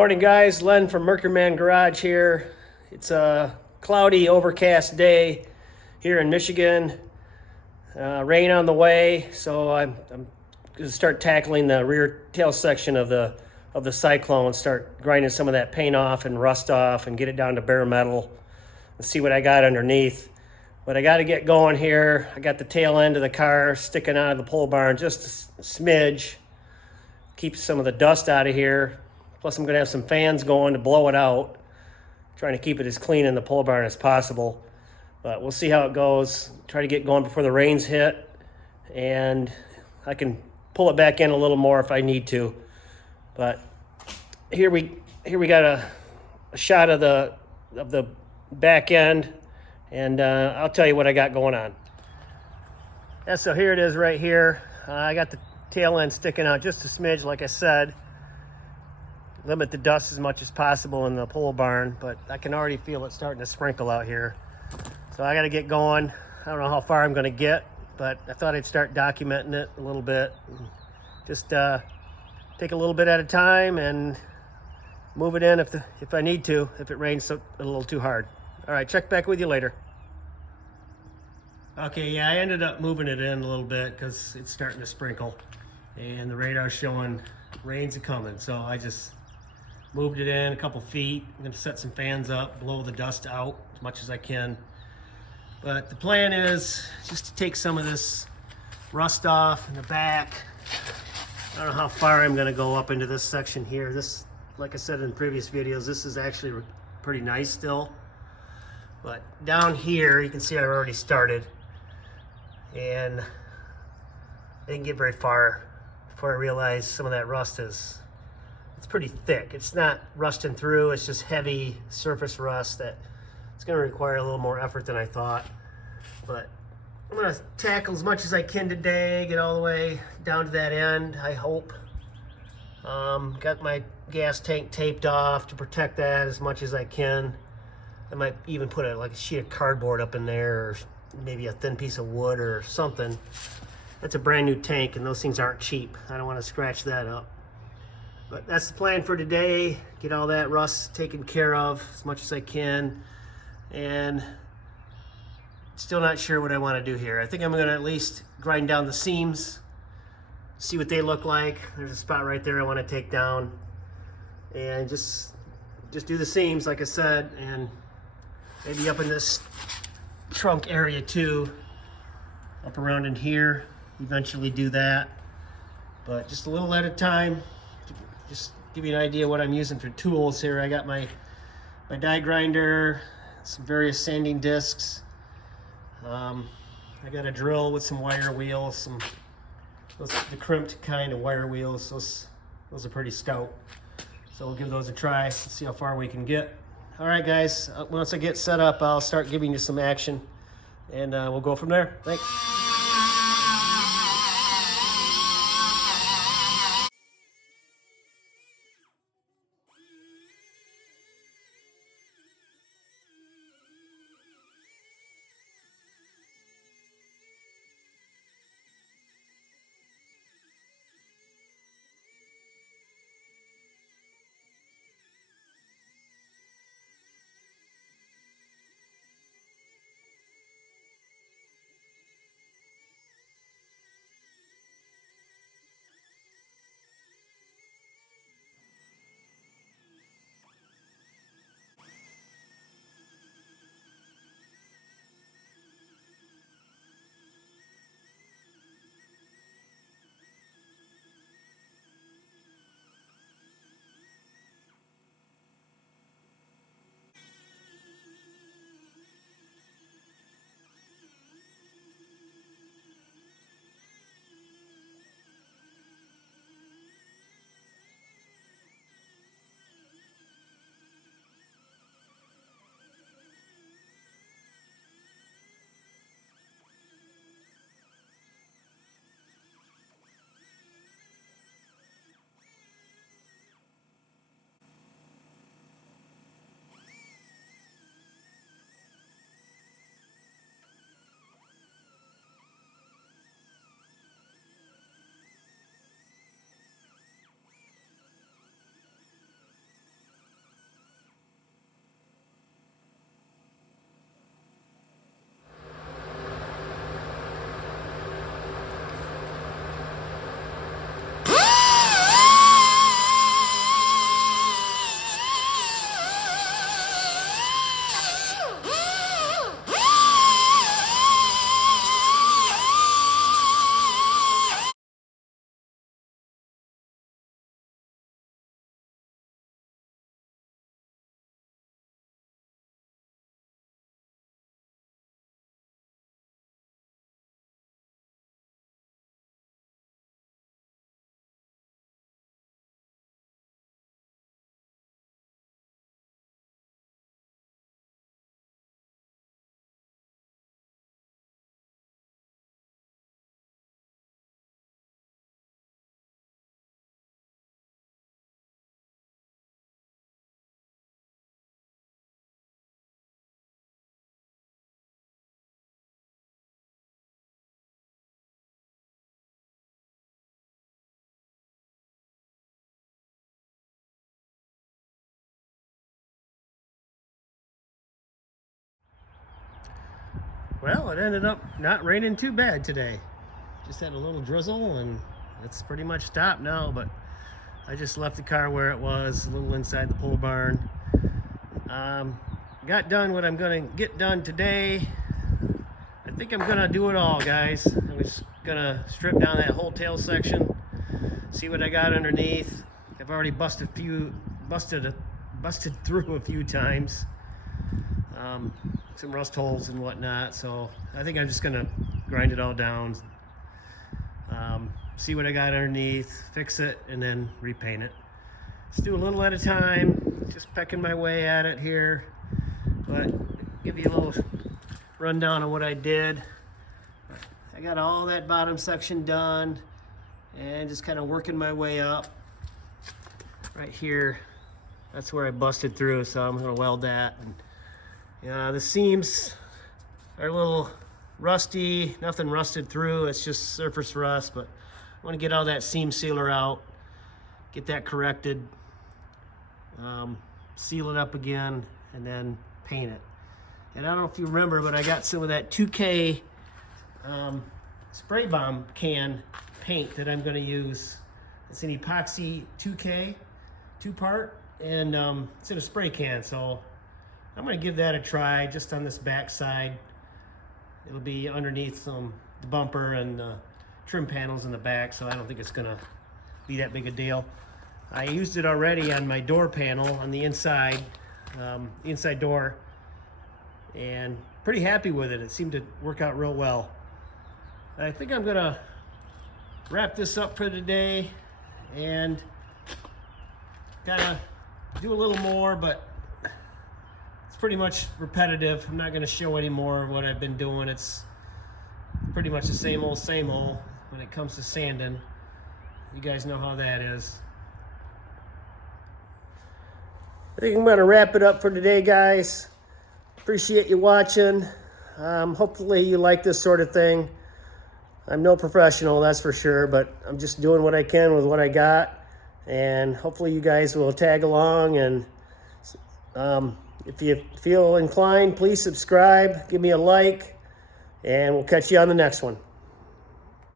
Morning, guys. Len from Mercury Man Garage here. It's a cloudy, overcast day here in Michigan. Rain on the way, so I'm going to start tackling the rear tail section of the Cyclone. Start grinding some of that paint off and rust off, and get it down to bare metal. And see what I got underneath. But I got to get going here. I got the tail end of the car sticking out of the pole barn just a smidge. Keep some of the dust out of here. Plus, I'm going to have some fans going to blow it out. Trying to keep it as clean in the pole barn as possible. But we'll see how it goes. Try to get going before the rains hit. And I can pull it back in a little more if I need to. But here we got a shot of the back end. And I'll tell you what I got going on. Yeah, so here it is right here. I got the tail end sticking out just a smidge, like I said. Limit the dust as much as possible in the pole barn, but I can already feel it starting to sprinkle out here. So I got to get going. I don't know how far I'm going to get, but I thought I'd start documenting it a little bit. Just take a little bit at a time and move it in if I need to, if it rains a little too hard. All right, check back with you later. Okay, yeah, I ended up moving it in a little bit because it's starting to sprinkle, and the radar's showing rain's coming. So I just moved it in a couple feet. I'm going to set some fans up, blow the dust out as much as I can. But the plan is just to take some of this rust off in the back. I don't know how far I'm going to go up into this section here. This, like I said in previous videos, this is actually pretty nice still. But down here, you can see I've already started. And I didn't get very far before I realized some of that rust it's pretty thick. It's not rusting through, it's just heavy surface rust that it's going to require a little more effort than I thought. But I'm going to tackle as much as I can today, get all the way down to that end, I hope. Got my gas tank taped off to protect that as much as I can. I might even put a sheet of cardboard up in there, or maybe a thin piece of wood or something. That's a brand new tank, and those things aren't cheap. I don't want to scratch that up. But that's the plan for today. Get all that rust taken care of as much as I can. And still not sure what I want to do here. I think I'm going to at least grind down the seams, see what they look like. There's a spot right there I want to take down. And just do the seams, like I said, and maybe up in this trunk area too. Up around in here. Eventually do that. But just a little at a time. Just give you an idea what I'm using for tools here. I got my die grinder, some various sanding discs. I got a drill with some wire wheels, the crimped kind of wire wheels. Those are pretty stout. So we'll give those a try and see how far we can get. All right, guys. Once I get set up, I'll start giving you some action, and we'll go from there. Thanks. Well, it ended up not raining too bad today. Just had a little drizzle and it's pretty much stopped now, but I just left the car where it was, a little inside the pole barn. Got done what I'm gonna get done today. I think I'm gonna do it all, guys. I was gonna strip down that whole tail section, see what I got underneath. I've already busted through a few times. Some rust holes and whatnot, so I think I'm just gonna grind it all down, see what I got underneath, fix it, and then repaint it. Let's do a little at a time, just pecking my way at it here, but give you a little rundown of what I did. I got all that bottom section done and just kind of working my way up. Right here, that's where I busted through, so I'm gonna weld that. And the seams are a little rusty, nothing rusted through, it's just surface rust, but I want to get all that seam sealer out, get that corrected, seal it up again, and then paint it. And I don't know if you remember, but I got some of that 2K spray bomb can paint that I'm going to use. It's an epoxy 2K, 2-part, and it's in a spray can, so I'm going to give that a try just on this back side. It'll be underneath the bumper and the trim panels in the back, so I don't think it's going to be that big a deal. I used it already on my door panel on the inside door, and pretty happy with it. It seemed to work out real well. I think I'm going to wrap this up for today and kind of do a little more, but it's pretty much repetitive. I'm not going to show any more of what I've been doing. It's pretty much the same old when it comes to sanding. You guys know how that is. I think I'm going to wrap it up for today, guys. Appreciate you watching. Hopefully you like this sort of thing. I'm no professional, that's for sure, but I'm just doing what I can with what I got, and hopefully you guys will tag along. And if you feel inclined, please subscribe, give me a like, and we'll catch you on the next one.